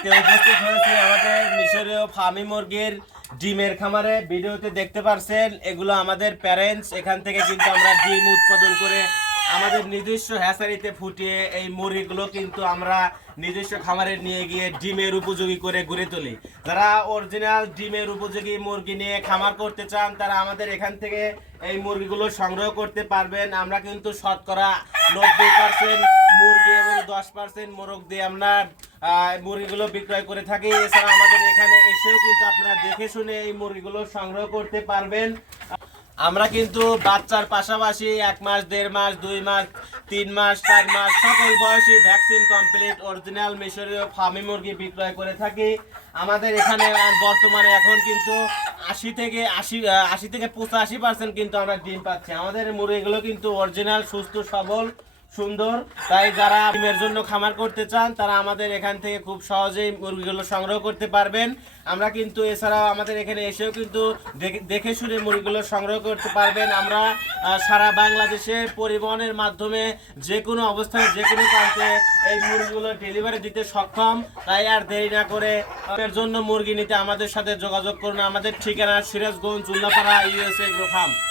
আজকে উপস্থিত হয়েছে আমাদের মিশরীয় ফার্মি মুরগির ডিমের খামারে। ভিডিওতে দেখতে পারছেন, এগুলো আমাদের প্যারেন্টস এখান থেকে কিন্তু আমরা ডিম উৎপাদন করে আমাদের নিজস্ব হ্যাসারিতে ফুটিয়ে এই মুরগিগুলো কিন্তু আমরা নিজস্ব খামারে নিয়ে গিয়ে ডিমের উপযোগী করে গড়ে তুলি। যারা অরিজিনাল ডিমের উপযোগী মুরগি নিয়ে খামার করতে চান, তারা আমাদের এখান থেকে এই মুরগিগুলো সংগ্রহ করতে পারবেন। আমরা কিন্তু শতকরা নব্বই পার্সেন্ট মুরগি এবং দশ পার্সেন্ট মোরগ দিয়ে আমরা মুরগিগুলো বিক্রয় করে থাকি। এছাড়া আমাদের এখানে এসেও কিন্তু আপনারা দেখে শুনে এই মুরগিগুলো সংগ্রহ করতে পারবেন। আমরা কিন্তু বাচ্চার পাশাপাশি এক মাস, দেড় মাস, দুই মাস, তিন মাস, চার মাস সকল বয়সী ভ্যাকসিন কমপ্লিট, অরিজিনাল মিশরীয় ফার্মি মুরগি বিক্রয় করে থাকি। আমাদের এখানে বর্তমানে এখন কিন্তু আশি থেকে আশি আশি থেকে পঁচাশি পার্সেন্ট কিন্তু আমরা ডিম পাচ্ছি। আমাদের মুরগিগুলো কিন্তু অরিজিনাল, সুস্থ, সবল সুন্দর। তাই যারা ডিমের জন্য খামার করতে চান, তারা আমাদের এখান থেকে খুব সহজেই মুরগিগুলো সংগ্রহ করতে পারবেন। আমরা কিন্তু এছাড়াও আমাদের এখানে এসেও কিন্তু দেখে- শুনে মুরগিগুলো সংগ্রহ করতে পারবেন। আমরা সারা বাংলাদেশে পরিবহনের মাধ্যমে যে কোনো অবস্থায়, যে কোনো প্রান্তে এই মুরগিগুলো ডেলিভারি দিতে সক্ষম। তাই আর দেরি না করে এর জন্য মুরগি নিতে আমাদের সাথে যোগাযোগ করুন। আমাদের ঠিকানা Sirajganj, Ullapara, USA grow farm